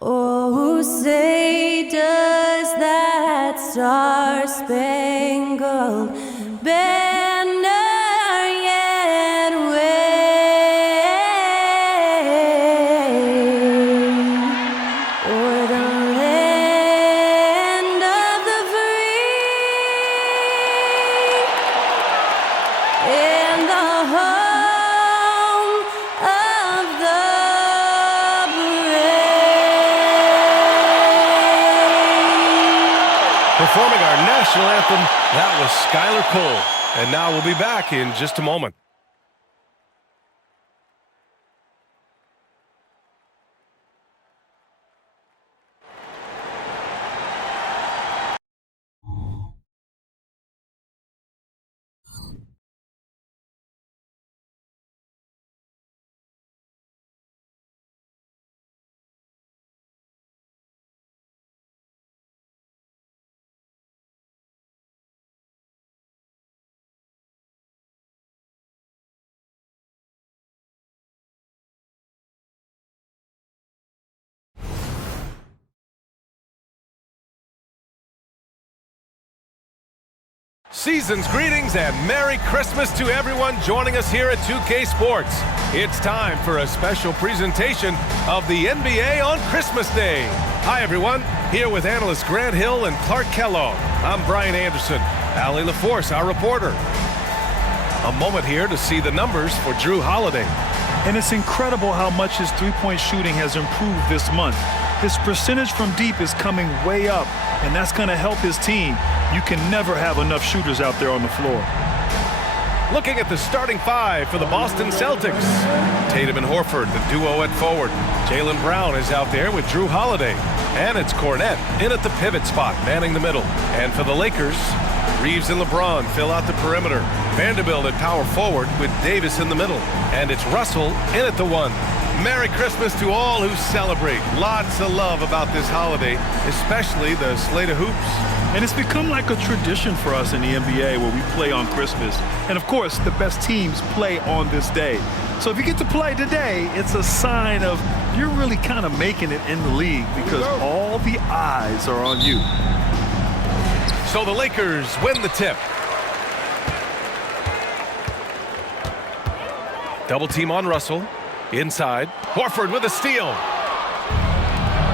Oh, say does that star-spangled banner yet wave o'er the land of the free and the home of the Performing our national anthem, that was Skylar Cole. And now we'll be back in just a moment. Season's greetings and Merry Christmas to everyone joining us here at 2K Sports. It's time for a special presentation of the NBA on Christmas Day. Hi, everyone. Here with analysts Grant Hill and Clark Kellogg, I'm Brian Anderson. Allie LaForce, our reporter. A moment here to see the numbers for Jrue Holiday. And it's incredible how much his three-point shooting has improved this month. His percentage from deep is coming way up, and that's going to help his team. You can never have enough shooters out there on the floor. Looking at the starting five for the Boston Celtics. Tatum and Horford, the duo at forward. Jaylen Brown is out there with Jrue Holiday. And it's Kornet in at the pivot spot, manning the middle. And for the Lakers, Reeves and LeBron fill out the perimeter. Vanderbilt at power forward with Davis in the middle. And it's Russell in at the one. Merry Christmas to all who celebrate. Lots of love about this holiday, especially the slate of hoops. And it's become like a tradition for us in the NBA where we play on Christmas. And of course, the best teams play on this day. So if you get to play today, it's a sign of you're really kind of making it in the league because all the eyes are on you. So the Lakers win the tip. Double team on Russell. Inside. Horford with a steal.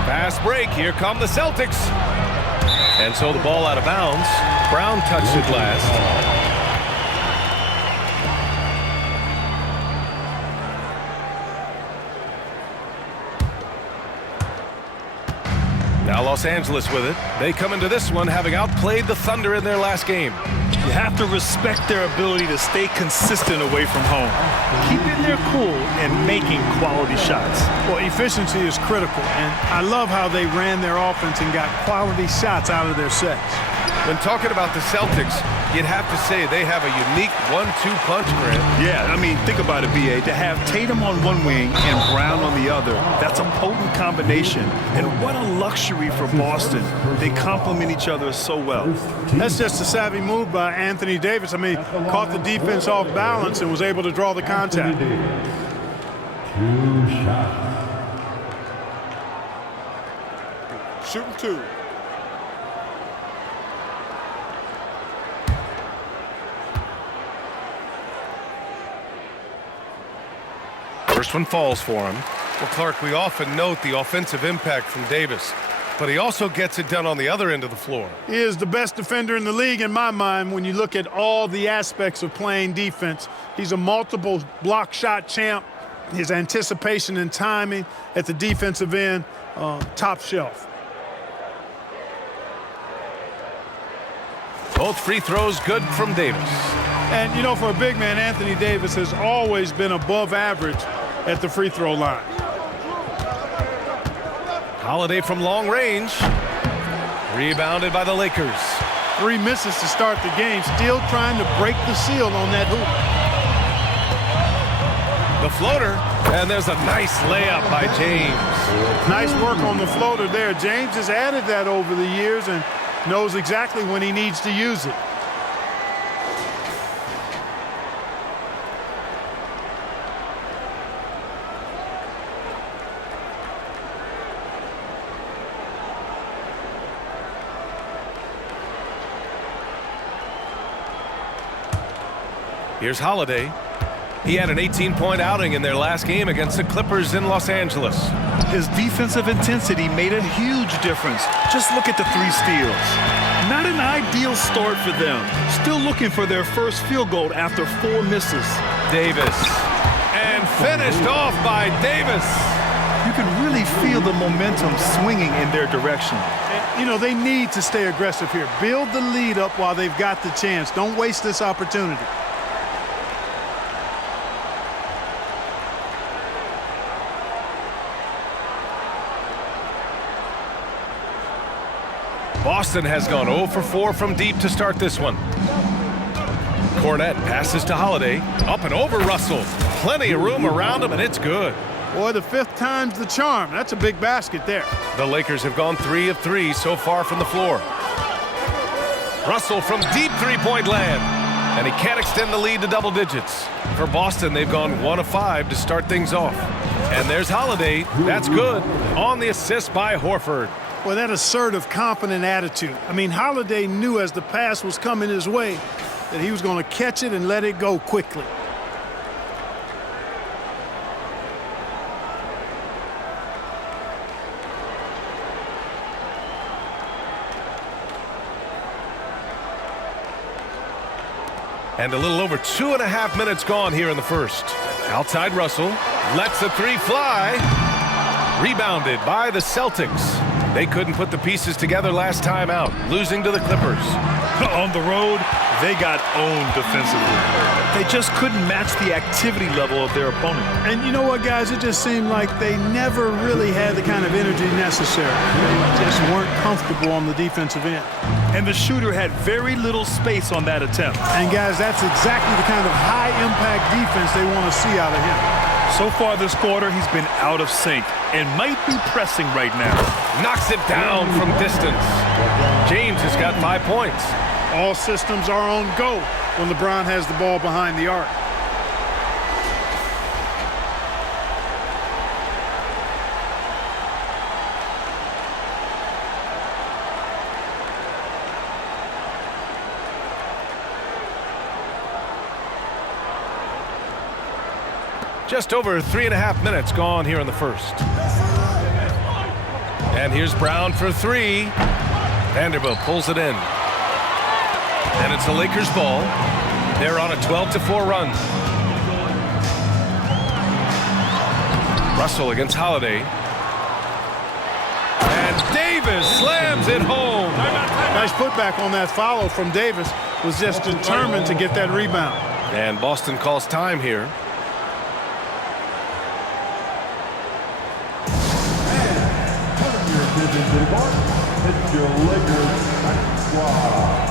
Fast break. Here come the Celtics. And so the ball out of bounds. Brown touched it last. Now Los Angeles with it. They come into this one having outplayed the Thunder in their last game. You have to respect their ability to stay consistent away from home. Keeping their cool and making quality shots. Well, efficiency is critical, and I love how they ran their offense and got quality shots out of their sets. When talking about the Celtics, you'd have to say they have a unique 1-2 punch, Grant. Yeah, I mean, think about it, B.A. To have Tatum on one wing and Brown on the other, that's a potent combination. And what a luxury for Boston. They complement each other so well. That's just a savvy move by Anthony Davis. I mean, caught the defense off balance and was able to draw the contact. 2 shots. Shooting 2. First one falls for him. Well, Clark, we often note the offensive impact from Davis, but he also gets it done on the other end of the floor. He is the best defender in the league in my mind when you look at all the aspects of playing defense. He's a multiple block shot champ. His anticipation and timing at the defensive end, top shelf. Both free throws good from Davis. And, you know, for a big man, Anthony Davis has always been above average at the free throw line. Holiday from long range. Rebounded by the Lakers. 3 misses to start the game, still trying to break the seal on that hoop. The floater, and there's a nice layup by James. Nice work on the floater there. James has added that over the years and knows exactly when he needs to use it. Here's Holiday. He had an 18-point outing in their last game against the Clippers in Los Angeles. His defensive intensity made a huge difference. Just look at the 3 steals. Not an ideal start for them. Still looking for their first field goal after 4 misses. Davis. And finished off by Davis. You can really feel the momentum swinging in their direction. And, you know, they need to stay aggressive here. Build the lead up while they've got the chance. Don't waste this opportunity. Boston has gone 0 for 4 from deep to start this one. Kornet passes to Holiday. Up and over Russell. Plenty of room around him, and it's good. Boy, the 5th time's the charm. That's a big basket there. The Lakers have gone 3 of 3 so far from the floor. Russell from deep three-point land. And he can't extend the lead to double digits. For Boston, they've gone 1 of 5 to start things off. And there's Holiday. That's good. On the assist by Horford. Well, that assertive, confident attitude. I mean, Holiday knew as the pass was coming his way that he was going to catch it and let it go quickly. And a little over 2.5 minutes gone here in the first. Outside Russell lets the three fly. Rebounded by the Celtics. They couldn't put the pieces together last time out, losing to the Clippers. On the road, they got owned defensively. They just couldn't match the activity level of their opponent. And you know what, guys? It just seemed like they never really had the kind of energy necessary. They just weren't comfortable on the defensive end. And the shooter had very little space on that attempt. And, guys, that's exactly the kind of high-impact defense they want to see out of him. So far this quarter, he's been out of sync and might be pressing right now. Knocks it down from distance. James has got 5 points. All systems are on go when LeBron has the ball behind the arc. Just over 3.5 minutes gone here in the first. And here's Brown for three. Vanderbilt pulls it in. And it's the Lakers' ball. They're on a 12-4 run. Russell against Holiday. And Davis slams it home. Nice putback on that follow from Davis. Was just determined to get that rebound. And Boston calls time here. It's your Lakers night squad.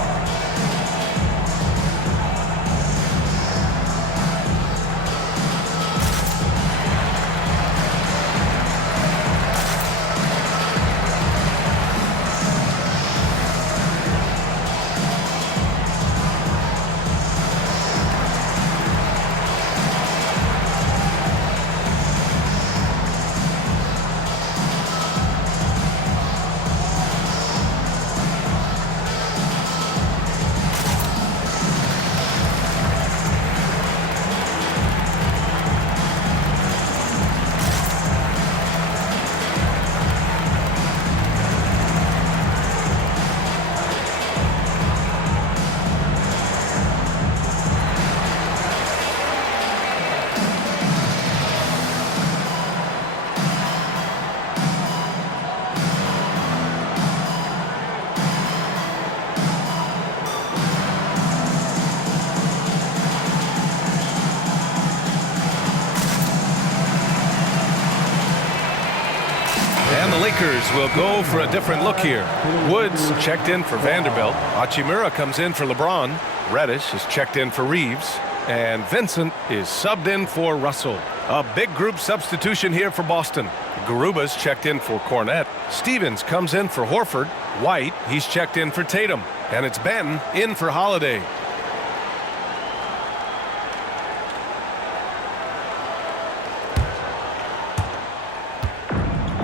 And the Lakers will go for a different look here. Woods checked in for Vanderbilt. Hachimura comes in for LeBron. Reddish is checked in for Reeves. And Vincent is subbed in for Russell. A big group substitution here for Boston. Garuba's checked in for Cornette. Stevens comes in for Horford. White, he's checked in for Tatum. And it's Ben in for Holiday.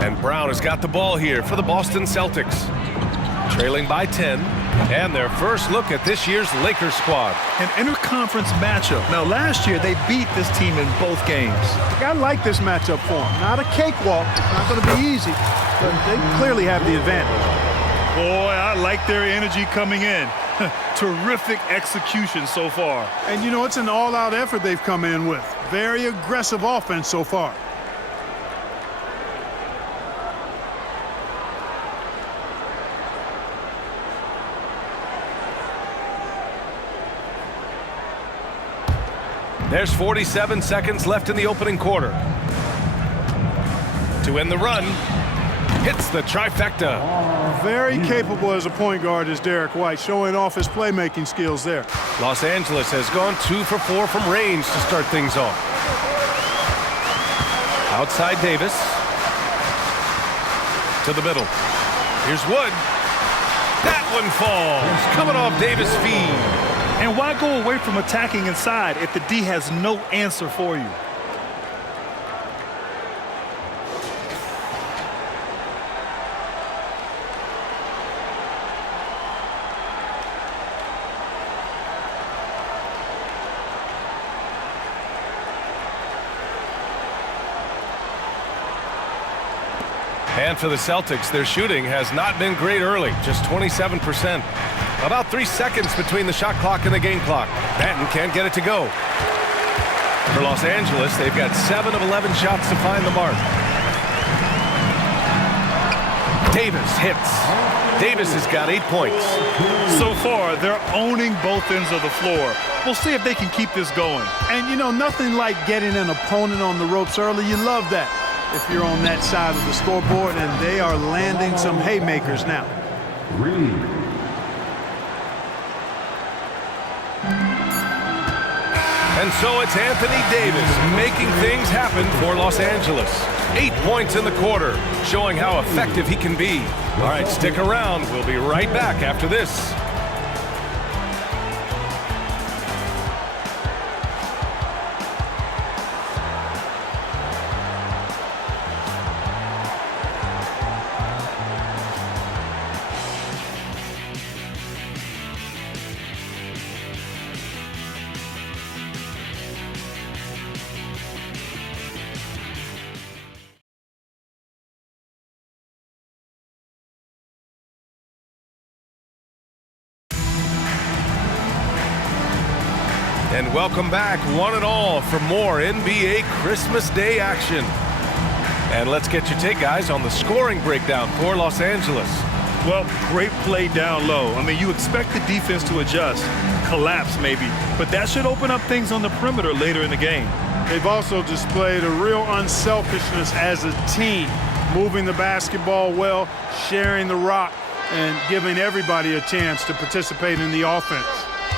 And Brown has got the ball here for the Boston Celtics. Trailing by 10. And their first look at this year's Lakers squad. An interconference matchup. Now, last year, they beat this team in both games. I like this matchup for them. Not a cakewalk. It's not going to be easy. But they clearly have the advantage. Boy, I like their energy coming in. Terrific execution so far. And, you know, it's an all-out effort they've come in with. Very aggressive offense so far. There's 47 seconds left in the opening quarter. To end the run, hits the trifecta. Very capable as a point guard is Derek White, showing off his playmaking skills there. Los Angeles has gone 2 for 4 from range to start things off. Outside Davis. To the middle. Here's Wood. That one falls. Coming off Davis' feed. And why go away from attacking inside if the D has no answer for you? And for the Celtics, their shooting has not been great early, just 27%. About 3 seconds between the shot clock and the game clock. Banton can't get it to go. For Los Angeles, they've got 7 of 11 shots to find the mark. Davis hits. Davis has got 8 points. So far, they're owning both ends of the floor. We'll see if they can keep this going. And, you know, nothing like getting an opponent on the ropes early. You love that if you're on that side of the scoreboard, and they are landing some haymakers now. And so it's Anthony Davis making things happen for Los Angeles. 8 points in the quarter, showing how effective he can be. All right, stick around. We'll be right back after this. And welcome back, one and all, for more NBA Christmas Day action. And let's get your take, guys, on the scoring breakdown for Los Angeles. Well, great play down low. I mean, you expect the defense to adjust, collapse maybe, but that should open up things on the perimeter later in the game. They've also displayed a real unselfishness as a team, moving the basketball well, sharing the rock, and giving everybody a chance to participate in the offense.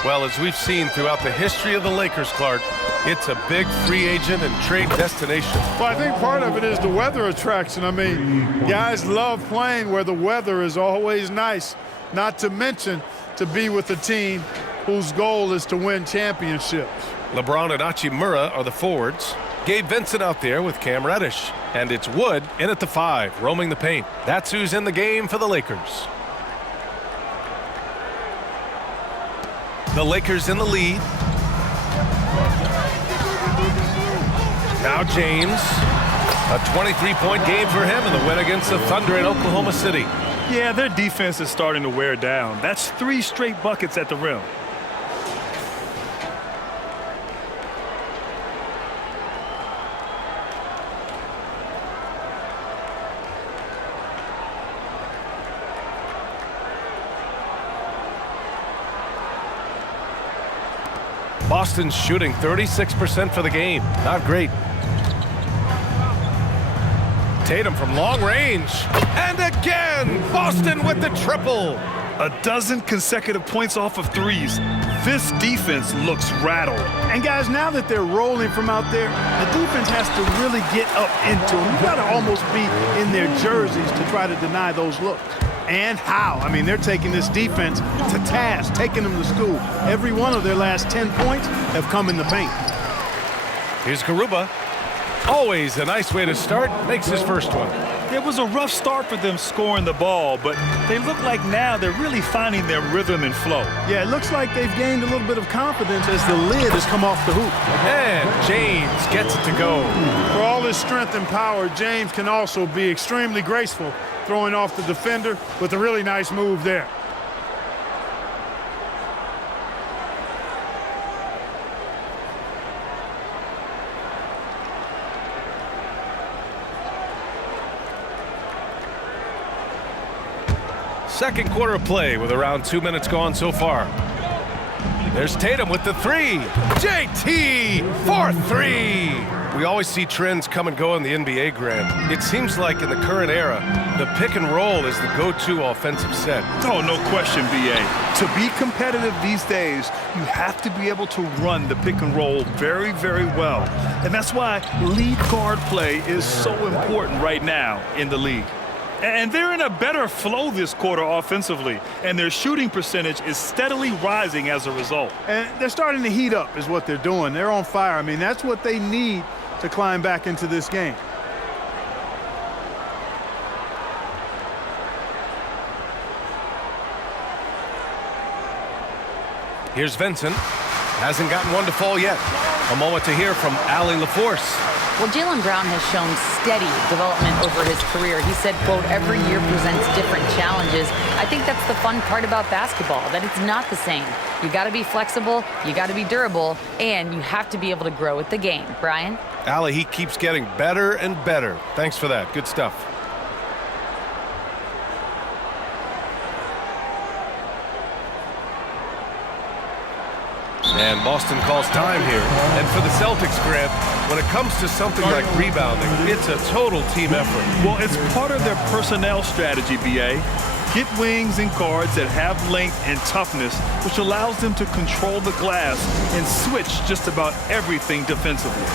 Well, as we've seen throughout the history of the Lakers, Clark, it's a big free agent and trade destination. Well, I think part of it is the weather attraction. I mean, guys love playing where the weather is always nice, not to mention to be with a team whose goal is to win championships. LeBron and Hachimura are the forwards. Gabe Vincent out there with Cam Reddish. And it's Wood in at the 5, roaming the paint. That's who's in the game for the Lakers. The Lakers in the lead. Now James. A 23-point game for him in the win against the Thunder in Oklahoma City. Yeah, their defense is starting to wear down. That's 3 straight buckets at the rim. Boston's shooting 36% for the game. Not great. Tatum from long range. And again, Boston with the triple. A dozen consecutive points off of threes. This defense looks rattled. And guys, now that they're rolling from out there, the defense has to really get up into them. You got to almost be in their jerseys to try to deny those looks. And how? I mean, they're taking this defense to task, taking them to school. Every one of their last 10 points have come in the paint. Here's Garuba. Always a nice way to start. Makes his first one. It was a rough start for them scoring the ball, but they look like now they're really finding their rhythm and flow. Yeah, it looks like they've gained a little bit of confidence as the lid has come off the hoop. And James gets it to go. For all his strength and power, James can also be extremely graceful, throwing off the defender with a really nice move there. Second quarter of play with around 2 minutes gone so far. There's Tatum with the 3. JT for 3. We always see trends come and go in the NBA, Grant. It seems like in the current era, the pick and roll is the go-to offensive set. Oh, no question, B.A. To be competitive these days, you have to be able to run the pick and roll very, very well. And that's why lead guard play is so important right now in the league. And they're in a better flow this quarter offensively, and their shooting percentage is steadily rising as a result. And they're starting to heat up is what they're doing. They're on fire. I mean, that's what they need to climb back into this game. Here's Vincent. Hasn't gotten one to fall yet. A moment to hear from Allie LaForce. Well, Jaylen Brown has shown steady development over his career. He said, quote, every year presents different challenges. I think that's the fun part about basketball, that it's not the same. You got to be flexible, you got to be durable, and you have to be able to grow with the game. Brian? Allie, he keeps getting better and better. Thanks for that. Good stuff. And Boston calls time here. And for the Celtics, Grant, when it comes to something like rebounding, it's a total team effort. Well, it's part of their personnel strategy, B.A. Get wings and guards that have length and toughness, which allows them to control the glass and switch just about everything defensively.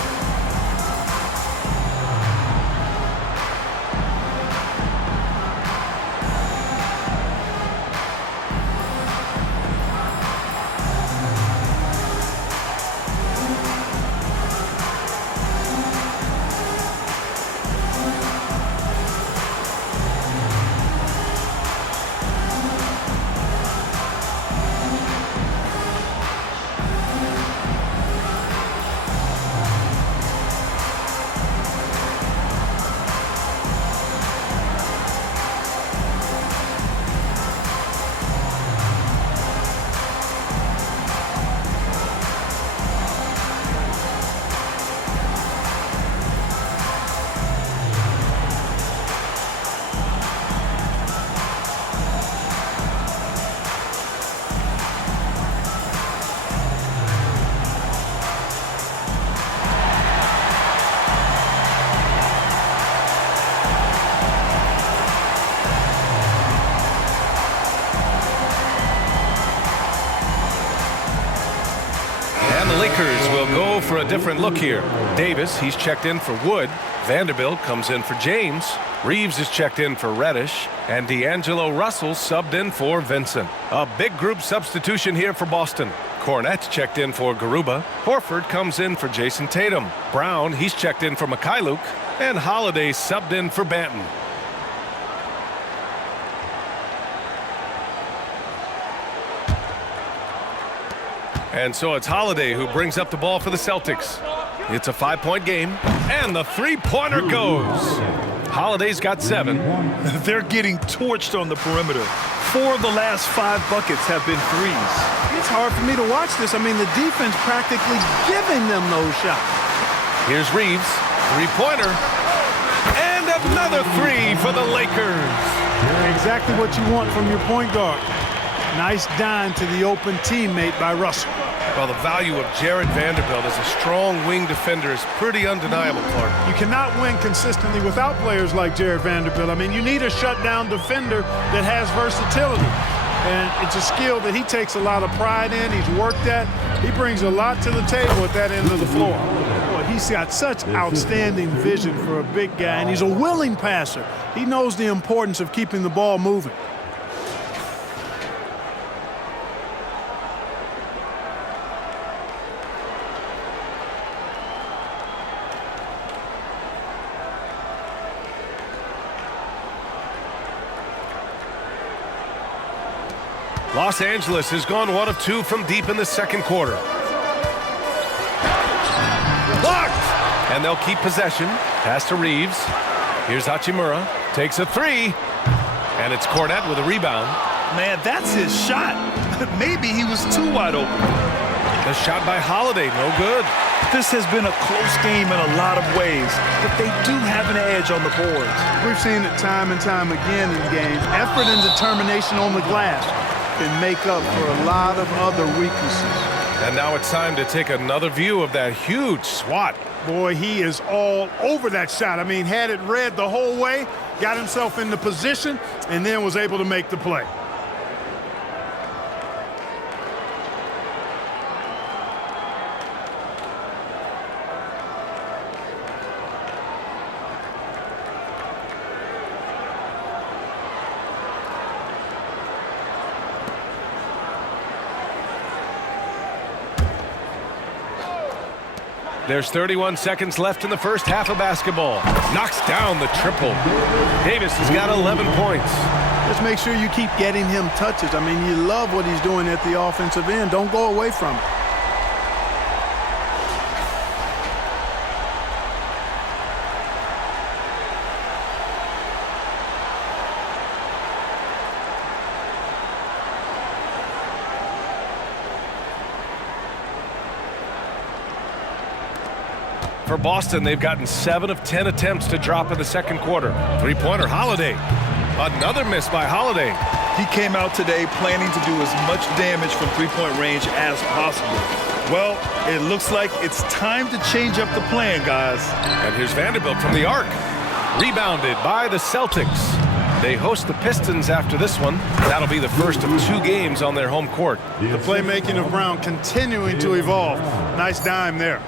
Lakers will go for a different look here. Davis, he's checked in for Wood. Vanderbilt comes in for James. Reeves is checked in for Reddish. And D'Angelo Russell subbed in for Vincent. A big group substitution here for Boston. Cornette's checked in for Garuba. Horford comes in for Jason Tatum. Brown, he's checked in for Mikhailuk. And Holiday subbed in for Banton. And so it's Holiday who brings up the ball for the Celtics. It's a 5-point game, and the three-pointer goes. Holiday's got 7. They're getting torched on the perimeter. 4 of the last 5 buckets have been threes. It's hard for me to watch this. I mean, the defense practically giving them those shots. Here's Reeves, three-pointer, and another 3 for the Lakers. Exactly what you want from your point guard. Nice dime to the open teammate by Russell. Well, the value of Jared Vanderbilt as a strong wing defender is pretty undeniable, Clark. You cannot win consistently without players like Jared Vanderbilt. I mean, you need a shutdown defender that has versatility. And it's a skill that he takes a lot of pride in. He's worked at. He brings a lot to the table at that end of the floor. Boy, he's got such outstanding vision for a big guy, and he's a willing passer. He knows the importance of keeping the ball moving. Los Angeles has gone 1 of 2 from deep in the second quarter. Blocked! And they'll keep possession. Pass to Reeves. Here's Hachimura. Takes a 3. And it's Cornette with a rebound. Man, that's his shot. Maybe he was too wide open. The shot by Holiday, no good. This has been a close game in a lot of ways, but they do have an edge on the boards. We've seen it time and time again in games. Effort and determination on the glass can make up for a lot of other weaknesses. And now it's time to take another view of that huge swat. Boy, he is all over that shot. I mean, had it read the whole way, got himself in the position, and then was able to make the play. There's 31 seconds left in the first half of basketball. Knocks down the triple. Davis has got 11 points. Just make sure you keep getting him touches. I mean, you love what he's doing at the offensive end. Don't go away from it. For Boston, they've gotten 7 of 10 attempts to drop in the second quarter. Three-pointer, Holiday. Another miss by Holiday. He came out today planning to do as much damage from three-point range as possible. Well, it looks like it's time to change up the plan, guys. And here's Vanderbilt from the arc. Rebounded by the Celtics. They host the Pistons after this one. That'll be the first of 2 games on their home court. The playmaking of Brown continuing to evolve. Nice dime there.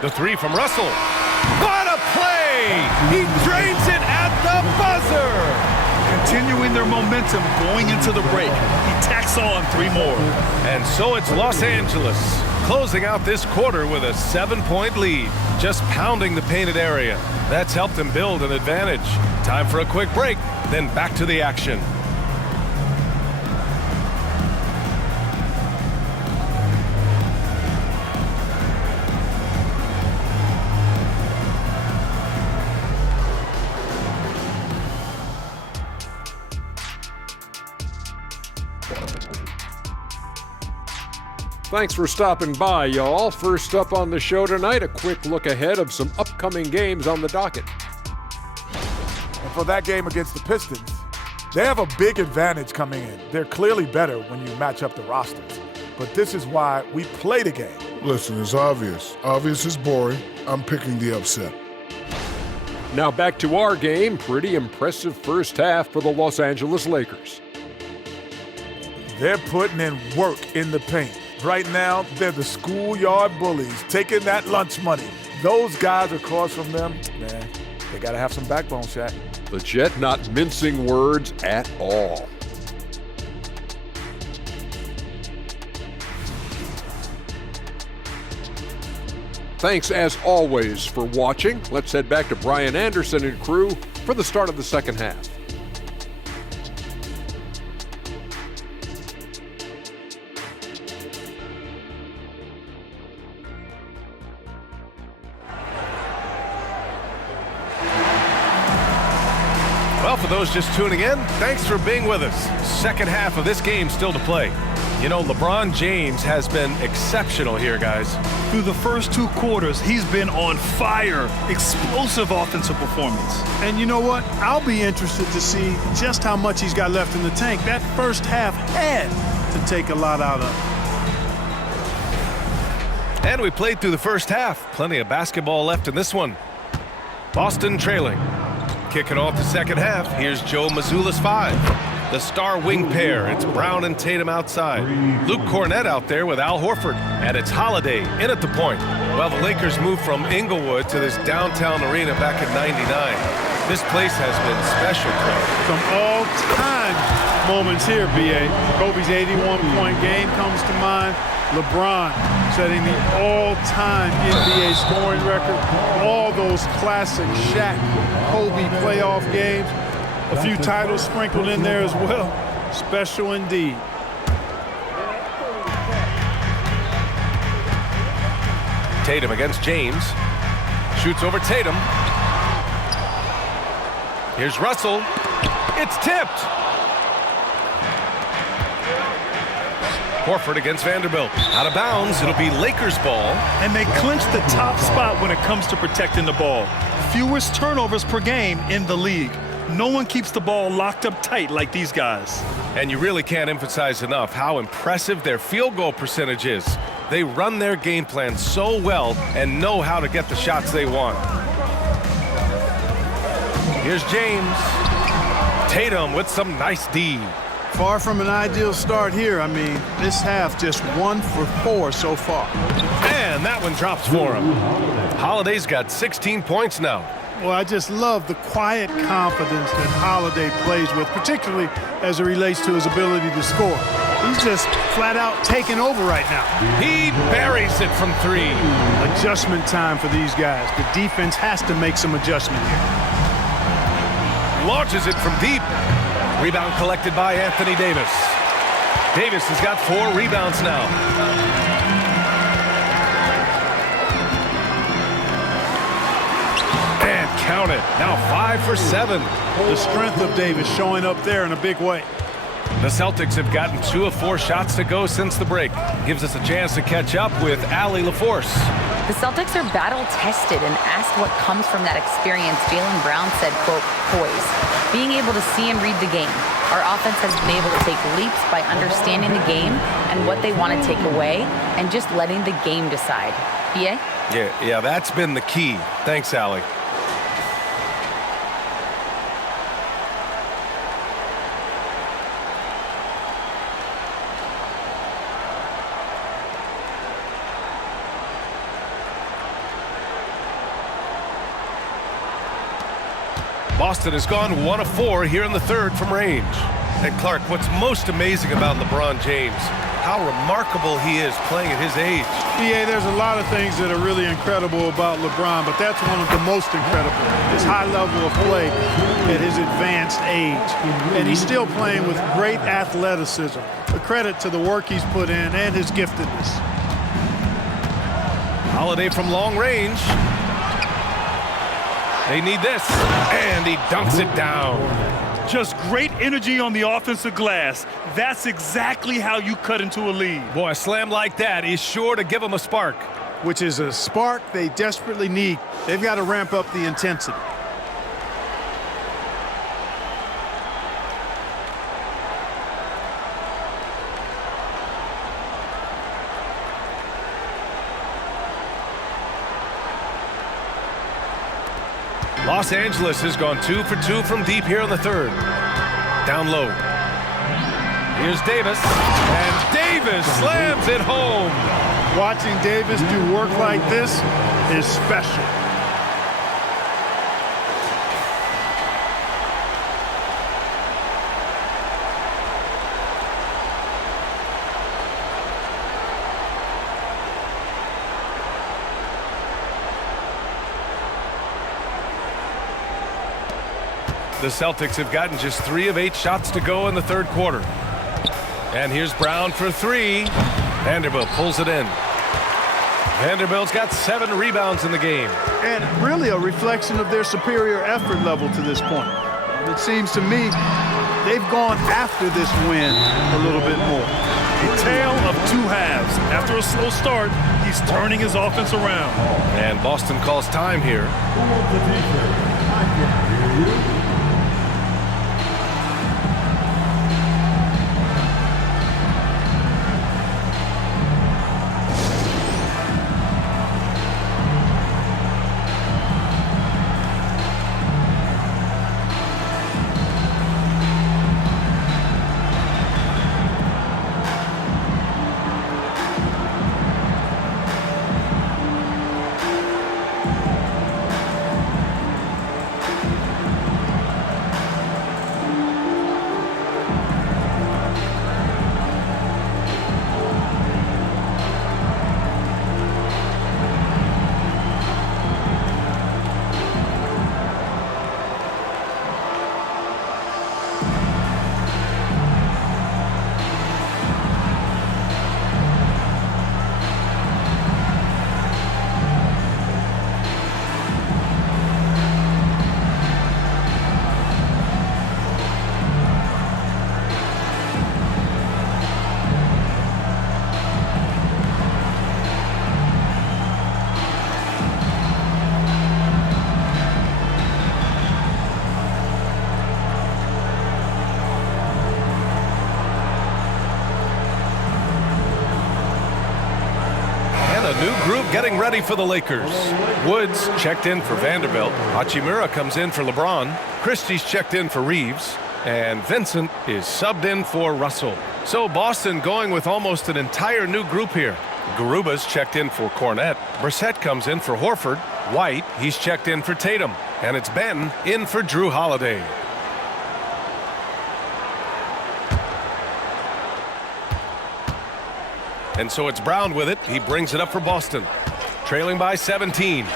The three from Russell. What a play! He drains it at the buzzer! Continuing their momentum going into the break. He tacks on 3 more. And so it's Los Angeles, closing out this quarter with a 7-point lead, just pounding the painted area. That's helped them build an advantage. Time for a quick break, then back to the action. Thanks for stopping by, y'all. First up on the show tonight, a quick look ahead of some upcoming games on the docket. And for that game against the Pistons, they have a big advantage coming in. They're clearly better when you match up the rosters. But this is why we play the game. Listen, it's obvious. Obvious is boring. I'm picking the upset. Now back to our game. Pretty impressive first half for the Los Angeles Lakers. They're putting in work in the paint. Right now, they're the schoolyard bullies, taking that lunch money. Those guys across from them, man, they got to have some backbone, Shaq. The Jet not mincing words at all. Thanks, as always, for watching. Let's head back to Brian Anderson and crew for the start of the second half. Well, for those just tuning in, thanks for being with us. Second half of this game still to play. You know, LeBron James has been exceptional here, guys. Through the first 2 quarters, he's been on fire. Explosive offensive performance. And you know what? I'll be interested to see just how much he's got left in the tank. That first half had to take a lot out of him. And we played through the first half. Plenty of basketball left in this one. Boston trailing. Kicking off the second half, here's Joe Mazzulla's 5. The star wing pair, it's Brown and Tatum outside. Luke Cornett out there with Al Horford. And it's Holiday in at the point. Well, the Lakers moved from Inglewood to this downtown arena back in '99. This place has been special, Clark. Some all-time moments here, B.A. Kobe's 81-point game comes to mind. LeBron setting the all-time NBA scoring record. All those classic Shaq, Kobe playoff games. A few titles sprinkled in there as well. Special indeed. Tatum against James. Shoots over Tatum. Here's Russell. It's tipped. Horford against Vanderbilt. Out of bounds. It'll be Lakers ball. And they clinch the top spot when it comes to protecting the ball. Fewest turnovers per game in the league. No one keeps the ball locked up tight like these guys. And you really can't emphasize enough how impressive their field goal percentage is. They run their game plan so well and know how to get the shots they want. Here's James. Tatum with some nice D. Far from an ideal start here. I mean, this half just 1 for 4 so far. And that one drops for him. Holiday's got 16 points now. Well, I just love the quiet confidence that Holiday plays with, particularly as it relates to his ability to score. He's just flat out taking over right now. He buries it from 3. Adjustment time for these guys. The defense has to make some adjustment here. Launches it from deep. Rebound collected by Anthony Davis. Davis has got 4 rebounds now. And count it. Now 5 for 7. The strength of Davis showing up there in a big way. The Celtics have gotten 2 of 4 shots to go since the break. gives us a chance to catch up with Allie LaForce. The Celtics are battle-tested, and asked what comes from that experience, Jaylen Brown said, quote, poise. Being able to see and read the game. Our offense has been able to take leaps by understanding the game and what they want to take away and just letting the game decide. BA? Yeah, that's been the key. Thanks, Allie. Boston has gone 1 of 4 here in the third from range. And Clark, what's most amazing about LeBron James, how remarkable he is playing at his age. Yeah, there's a lot of things that are really incredible about LeBron, but that's one of the most incredible, his high level of play at his advanced age. And he's still playing with great athleticism. A credit to the work he's put in and his giftedness. Holiday from long range. They need this, and he dunks it down. Just great energy on the offensive glass. That's exactly how you cut into a lead. Boy, a slam like that is sure to give them a spark. Which is a spark they desperately need. They've got to ramp up the intensity. Los Angeles has gone 2 for 2 from deep here in the third. Down low. Here's Davis, and Davis slams it home. Watching Davis do work like this is special. The Celtics have gotten just 3 of 8 shots to go in the third quarter. And here's Brown for 3. Vanderbilt pulls it in. Vanderbilt's got 7 rebounds in the game. And really a reflection of their superior effort level to this point. It seems to me they've gone after this win a little bit more. A tale of 2 halves. After a slow start, he's turning his offense around. And Boston calls time here. New group getting ready for the Lakers. Woods checked in for Vanderbilt. Hachimura comes in for LeBron. Christie's checked in for Reeves. And Vincent is subbed in for Russell. So Boston going with almost an entire new group here. Garuba's checked in for Cornette. Brissett comes in for Horford. White, he's checked in for Tatum. And it's Ben in for Drew Holiday. And so it's Brown with it. He brings it up for Boston. Trailing by 17.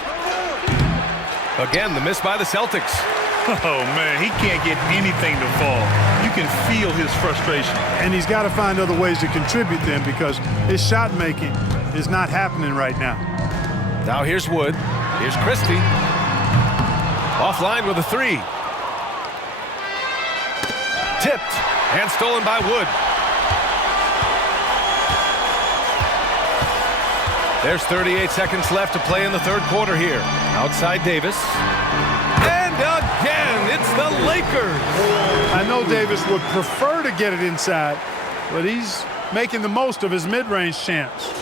Again, the miss by the Celtics. Oh, man, he can't get anything to fall. You can feel his frustration. And he's got to find other ways to contribute then because his shot making is not happening right now. Now here's Wood. Here's Christie. Offline with a 3. Tipped and stolen by Wood. There's 38 seconds left to play in the third quarter here. Outside Davis. And again, it's the Lakers. I know Davis would prefer to get it inside, but he's making the most of his mid-range chance.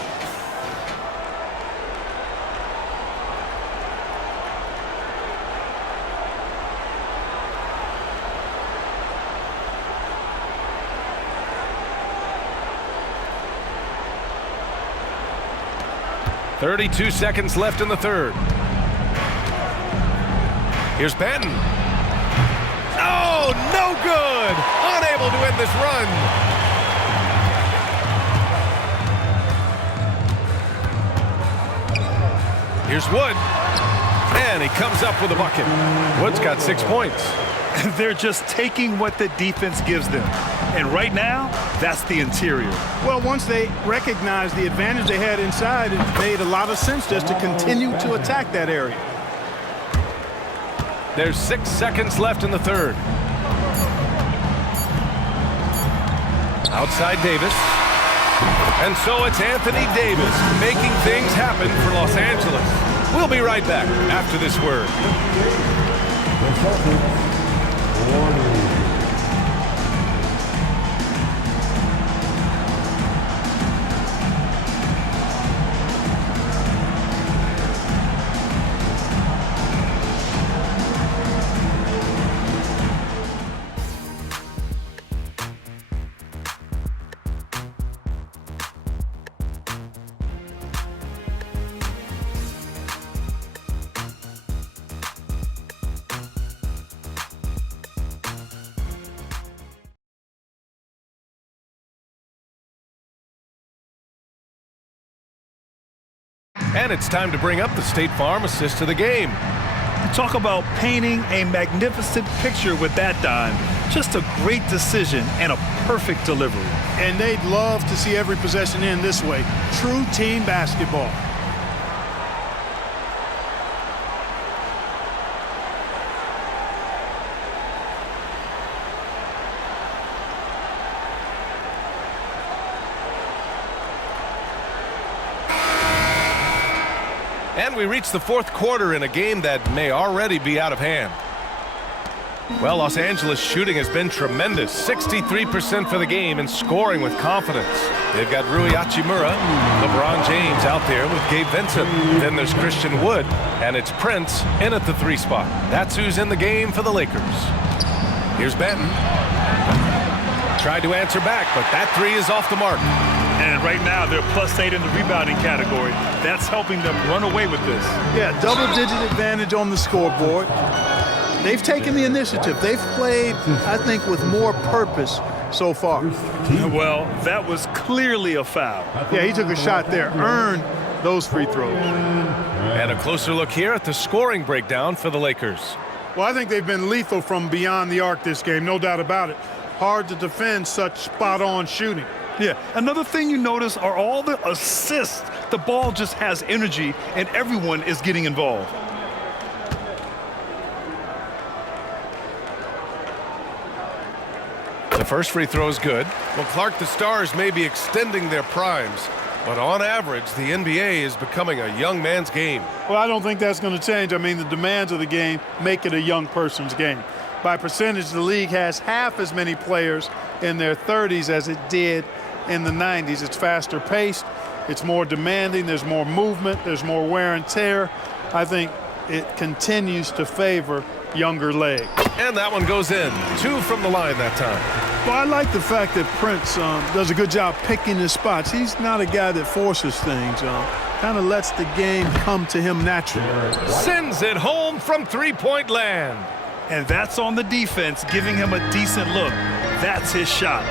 .32 seconds left in the third. Here's Benton. Oh, no good! Unable to end this run. Here's Wood. And he comes up with a bucket. Wood's got 6 points. They're just taking what the defense gives them. And right now, that's the interior. Well, once they recognized the advantage they had inside, it made a lot of sense just to continue to attack that area. There's 6 seconds left in the third. Outside Davis. And so it's Anthony Davis making things happen for Los Angeles. We'll be right back after this word. And it's time to bring up the State Farm assist to the game. Talk about painting a magnificent picture with that dime. Just a great decision and a perfect delivery. And they'd love to see every possession end this way. True team basketball. And we reach the fourth quarter in a game that may already be out of hand. Well, Los Angeles shooting has been tremendous. 63% for the game and scoring with confidence. They've got Rui Hachimura, LeBron James out there with Gabe Vincent. Then there's Christian Wood, and it's Prince in at the 3 spot. That's who's in the game for the Lakers. Here's Benton. Tried to answer back, but that 3 is off the mark. And right now, they're +8 in the rebounding category. That's helping them run away with this. Yeah, double-digit advantage on the scoreboard. They've taken the initiative. They've played, I think, with more purpose so far. Well, that was clearly a foul. Yeah, he took a shot there, earned those free throws. And a closer look here at the scoring breakdown for the Lakers. Well, I think they've been lethal from beyond the arc this game, no doubt about it. Hard to defend such spot-on shooting. Yeah, another thing you notice are all the assists. The ball just has energy, and everyone is getting involved. The first free throw is good. Well, Clark, the Stars may be extending their primes, but on average, the NBA is becoming a young man's game. Well, I don't think that's going to change. I mean, the demands of the game make it a young person's game. By percentage, the league has half as many players in their 30s as it did in the 90s. It's faster paced, it's more demanding, there's more movement, there's more wear and tear. I think it continues to favor younger legs. And that one goes in. 2 from the line that time. Well, I like the fact that Prince does a good job picking his spots. He's not a guy that forces things. Kind of lets the game come to him naturally. Sends it home from three-point land. And that's on the defense, giving him a decent look. That's his shot.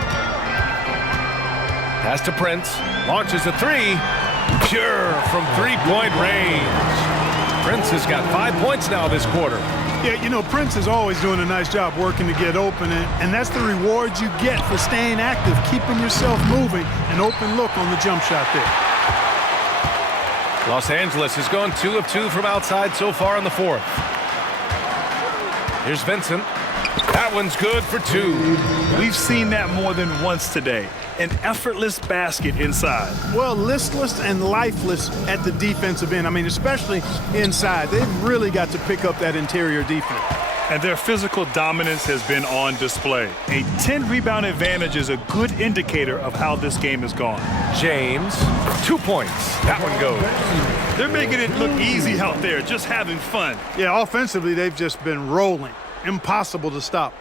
Pass to Prince. Launches a 3. Pure from three-point range. Prince has got 5 points now this quarter. Yeah, you know, Prince is always doing a nice job working to get open, and that's the reward you get for staying active, keeping yourself moving, an open look on the jump shot there. Los Angeles has gone 2 of 2 from outside so far in the fourth. Here's Vincent. That one's good for 2. We've seen that more than once today. An effortless basket inside. Well, listless and lifeless at the defensive end. I mean, especially inside. They've really got to pick up that interior defense. And their physical dominance has been on display. A 10-rebound advantage is a good indicator of how this game has gone. James, 2 points. That one goes. They're making it look easy out there, just having fun. Yeah, offensively, they've just been rolling. Impossible to stop.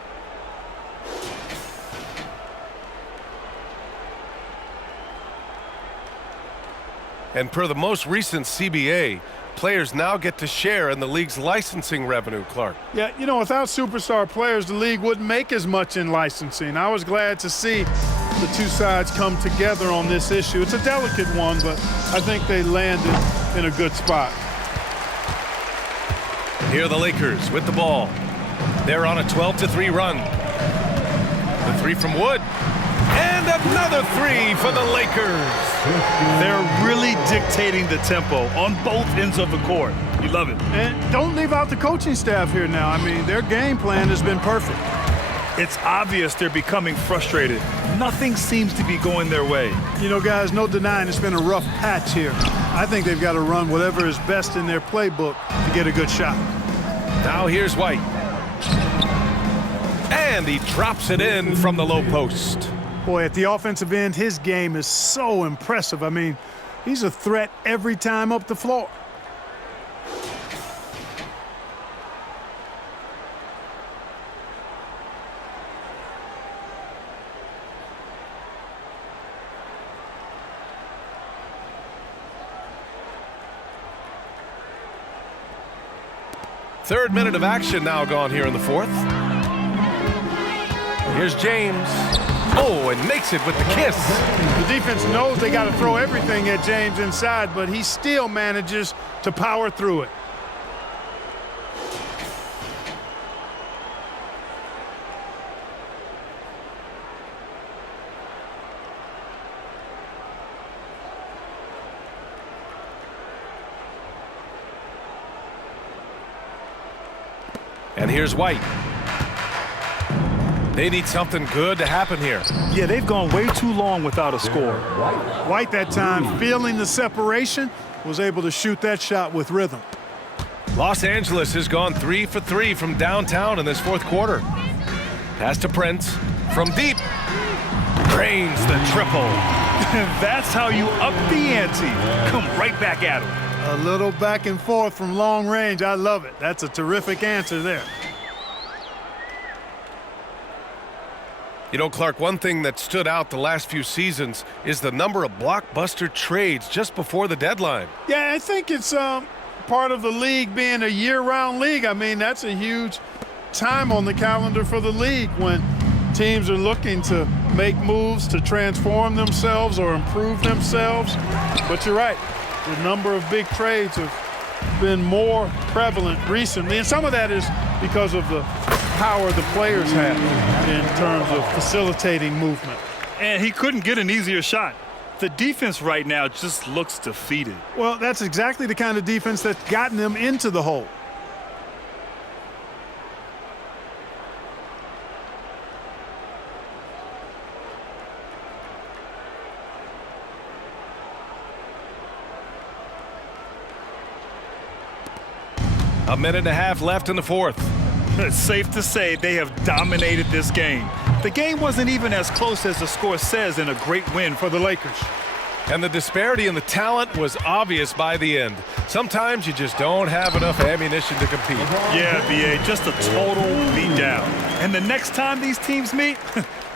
And per the most recent CBA, players now get to share in the league's licensing revenue, Clark. Yeah, you know, without superstar players, the league wouldn't make as much in licensing. I was glad to see the two sides come together on this issue. It's a delicate one, but I think they landed in a good spot. Here are the Lakers with the ball. They're on a 12-3 run. The 3 from Wood. And another 3 for the Lakers. They're really dictating the tempo on both ends of the court. You love it. And don't leave out the coaching staff here now. I mean, their game plan has been perfect. It's obvious they're becoming frustrated. Nothing seems to be going their way. You know, guys, no denying it's been a rough patch here. I think they've got to run whatever is best in their playbook to get a good shot. Now here's White. And he drops it in from the low post. Boy, at the offensive end, his game is so impressive. I mean, he's a threat every time up the floor. Third minute of action now gone here in the fourth. Here's James. Oh, and makes it with the kiss. The defense knows they got to throw everything at James inside, but he still manages to power through it. And here's White. They need something good to happen here. Yeah, they've gone way too long without a score. White that time, feeling the separation, was able to shoot that shot with rhythm. Los Angeles has gone 3 for 3 from downtown in this fourth quarter. Pass to Prince from deep. Drains the triple. That's how you up the ante. Come right back at him. A little back and forth from long range. I love it. That's a terrific answer there. You know, Clark, one thing that stood out the last few seasons is the number of blockbuster trades just before the deadline. Yeah, I think it's part of the league being a year-round league. I mean, that's a huge time on the calendar for the league when teams are looking to make moves to transform themselves or improve themselves. But you're right. The number of big trades have been more prevalent recently, and some of that is because of the power the players have in terms of facilitating movement. And he couldn't get an easier shot. The defense right now just looks defeated. Well, that's exactly the kind of defense that's gotten them into the hole. A minute and a half left in the fourth. It's safe to say they have dominated this game. The game wasn't even as close as the score says in a great win for the Lakers. And the disparity in the talent was obvious by the end. Sometimes you just don't have enough ammunition to compete. Yeah, B.A., just a total beatdown. And the next time these teams meet,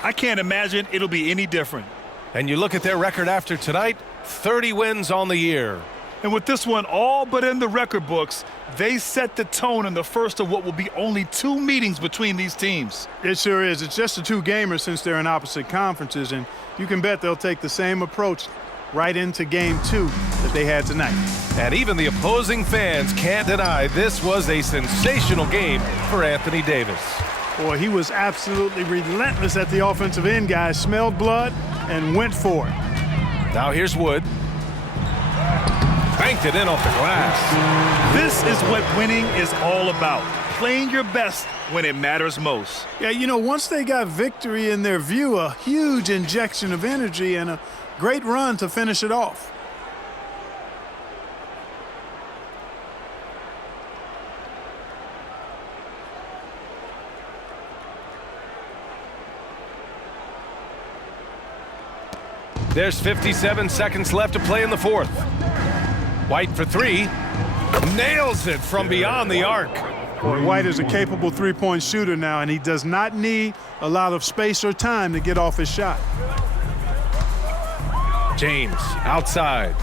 I can't imagine it'll be any different. And you look at their record after tonight, 30 wins on the year. And with this one all but in the record books, they set the tone in the first of what will be only 2 meetings between these teams. It sure is. It's just a 2-gamer since they're in opposite conferences, and you can bet they'll take the same approach right into game 2 that they had tonight. And even the opposing fans can't deny this was a sensational game for Anthony Davis. Boy, he was absolutely relentless at the offensive end, guys. Smelled blood and went for it. Now here's Wood. Banked it in off the glass. This is what winning is all about. Playing your best when it matters most. Yeah, you know, once they got victory in their view, a huge injection of energy and a great run to finish it off. There's 57 seconds left to play in the fourth. White for three. Nails it from beyond the arc. Boy, White is a capable three-point shooter now, and he does not need a lot of space or time to get off his shot. James outside.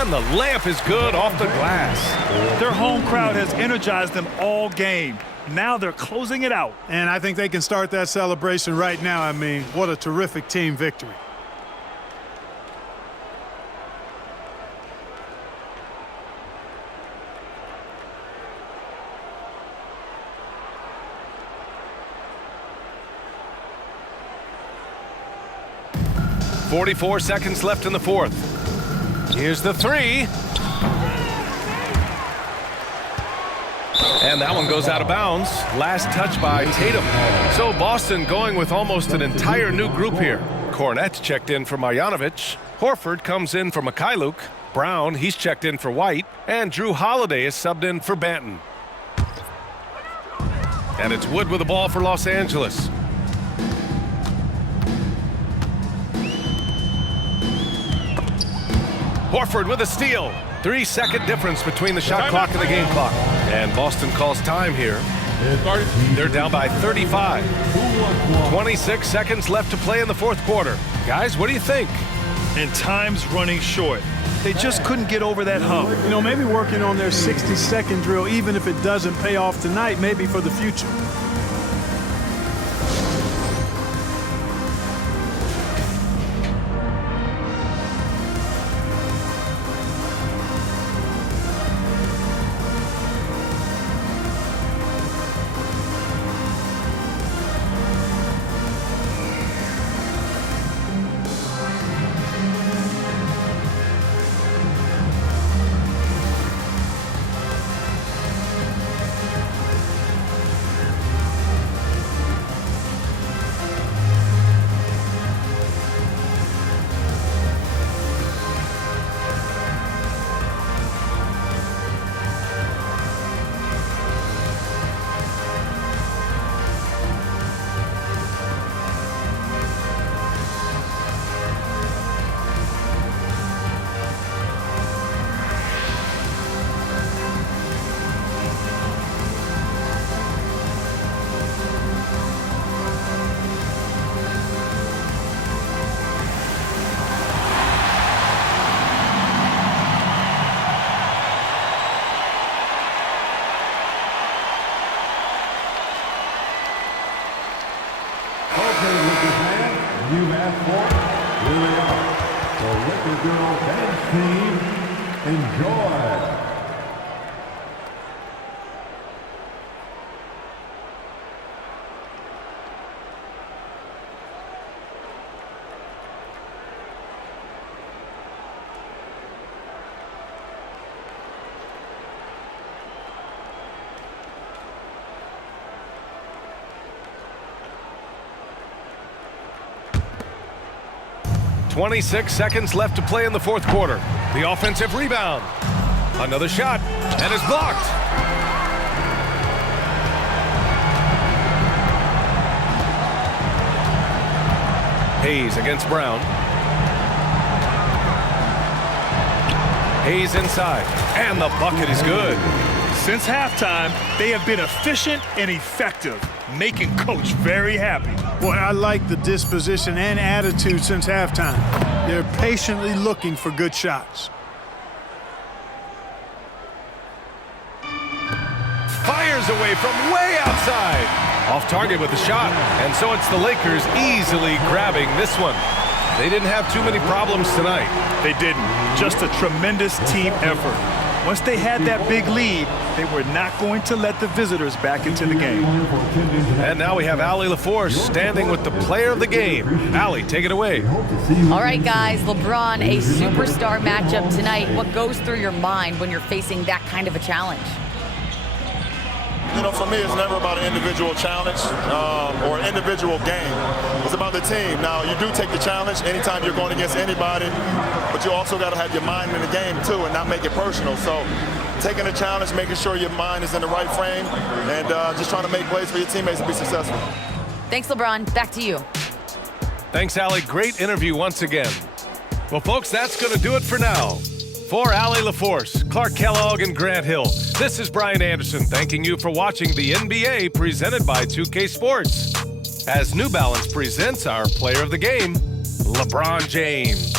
And the layup is good off the glass. Their home crowd has energized them all game. Now they're closing it out. And I think they can start that celebration right now. I mean, what a terrific team victory. .44 seconds left in the fourth. Here's the three. And that one goes out of bounds. Last touch by Tatum. So Boston going with almost an entire new group here. Kornet checked in for Marjanovic. Horford comes in for Mikhailuk. Brown, he's checked in for White. And Drew Holiday is subbed in for Banton. And it's Wood with the ball for Los Angeles. Horford with a steal. 3-second difference between the shot clock and the game clock. And Boston calls time here. They're down by 35. 26 seconds left to play in the fourth quarter. Guys, what do you think? And time's running short. They just couldn't get over that hump. You know, maybe working on their 60-second drill, even if it doesn't pay off tonight, maybe for the future. You asked for it. Here we are. The Laker Girl Dance Team. Enjoy. .26 seconds left to play in the fourth quarter. The offensive rebound. Another shot, and it's blocked. Hayes against Brown. Hayes inside, and the bucket is good. Since halftime, they have been efficient and effective, making Coach very happy. Boy, I like the disposition and attitude since halftime. They're patiently looking for good shots. Fires away from way outside. Off target with the shot, and so it's the Lakers easily grabbing this one. They didn't have too many problems tonight. They didn't. Just a tremendous team effort. Once they had that big lead, they were not going to let the visitors back into the game. And now we have Allie LaForce standing with the player of the game. Allie, take it away. All right, guys, LeBron, a superstar matchup tonight. What goes through your mind when you're facing that kind of a challenge? for me, it's never about an individual challenge or an individual game. It's about the team. Now, you do take the challenge anytime you're going against anybody, but you also got to have your mind in the game, too, and not make it personal. So taking the challenge, making sure your mind is in the right frame, and just trying to make plays for your teammates to be successful. Thanks, LeBron. Back to you. Thanks, Allie. Great interview once again. Well, folks, that's going to do it for now. For Allie LaForce, Clark Kellogg, and Grant Hill, this is Brian Anderson thanking you for watching the NBA presented by 2K Sports. As New Balance presents our player of the game, LeBron James.